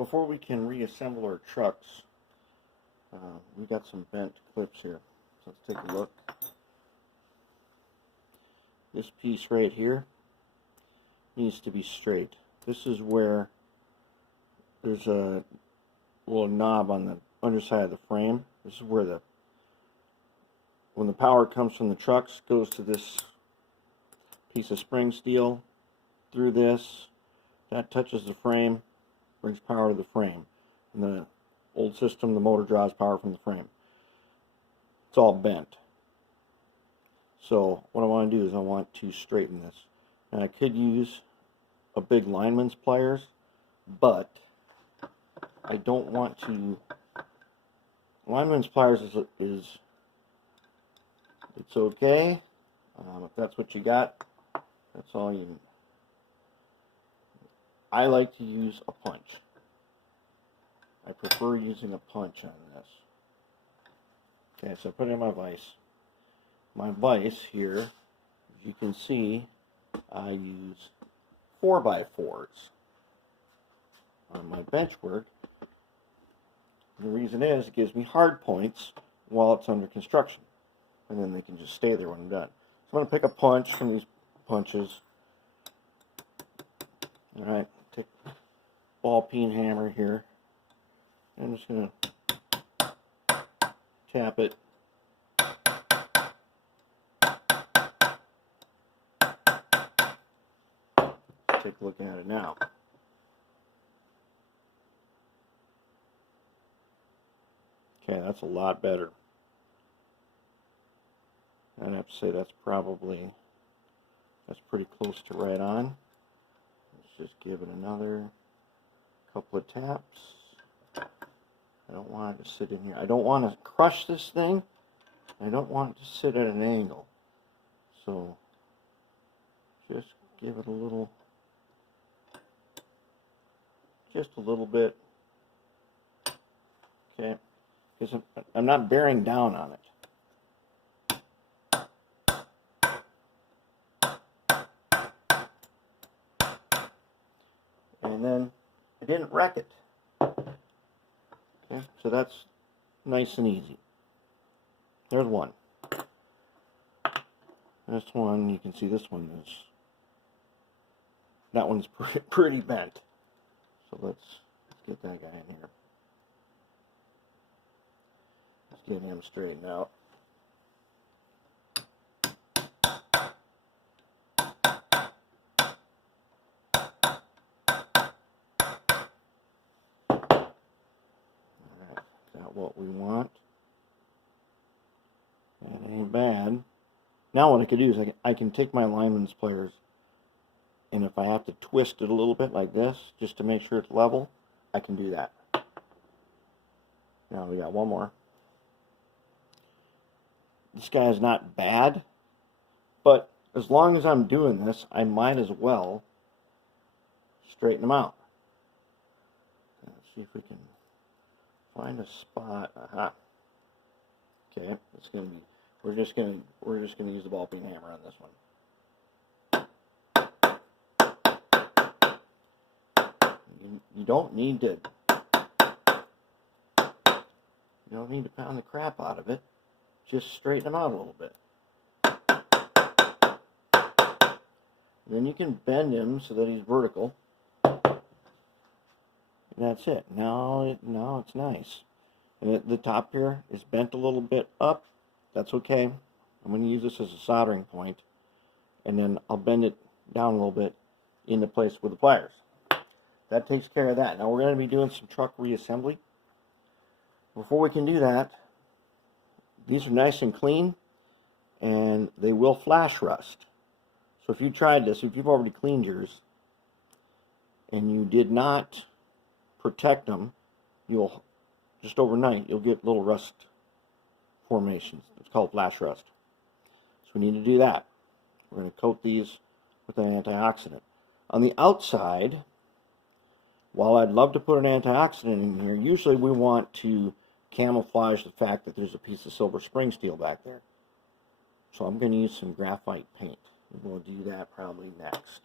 before we can reassemble our trucks, we got some bent clips here. So let's take a look. This piece right here needs to be straight. This is where there's a little knob on the underside of the frame. This is where when the power comes from the trucks, goes to this piece of spring steel through this. That touches the frame, brings power to the frame. In the old system, the motor draws power from the frame. It's all bent. So what I want to do is I want to straighten this. Now I could use a big lineman's pliers, but I don't want to. Lineman's pliers is it's okay. If that's what you got, that's all you need. I like to use a punch. I prefer using a punch on this. Okay, so I put it in my vise. My vise here, as you can see, I use 4x4s on my bench work. The reason is it gives me hard points while it's under construction, and then they can just stay there when I'm done. So I'm going to pick a punch from these punches. Alright, take a ball peen hammer here. I'm just going to tap it. Take a look at it now. Okay, that's a lot better. I'd have to say that's pretty close to right on. Let's just give it another couple of taps. I don't want it to sit in here. I don't want to crush this thing. I don't want it to sit at an angle. So just give it just a little bit. Okay, because I'm not bearing down on it. And then I didn't wreck it. Okay, so that's nice and easy. There's one. This one, you can see this one is, that one's pretty bent. So let's get that guy in here. Let's get him straightened out. Alright, got what we want. That ain't bad. Now what I could do is I can take my lineman's pliers, and if I have to twist it a little bit like this, just to make sure it's level, I can do that. Now we got one more. This guy is not bad, but as long as I'm doing this, I might as well straighten them out. Let's see if we can find a spot. Aha. Okay, it's gonna be. We're just gonna use the ball peen hammer on this one. You don't need to pound the crap out of it. Just straighten them out a little bit. Then you can bend him so that he's vertical. And that's it. Now it's nice. And the top here is bent a little bit up. That's okay. I'm going to use this as a soldering point, and then I'll bend it down a little bit into place with the pliers. That takes care of that. Now we're going to be doing some truck reassembly. Before we can do that, these are nice and clean, and they will flash rust. So if you tried this, if you've already cleaned yours, and you did not protect them, just overnight, you'll get little rust formations. It's called flash rust. So we need to do that. We're going to coat these with an antioxidant. On the outside, while I'd love to put an antioxidant in here, usually we want to camouflage the fact that there's a piece of silver spring steel back there. So I'm going to use some graphite paint. We'll do that probably next.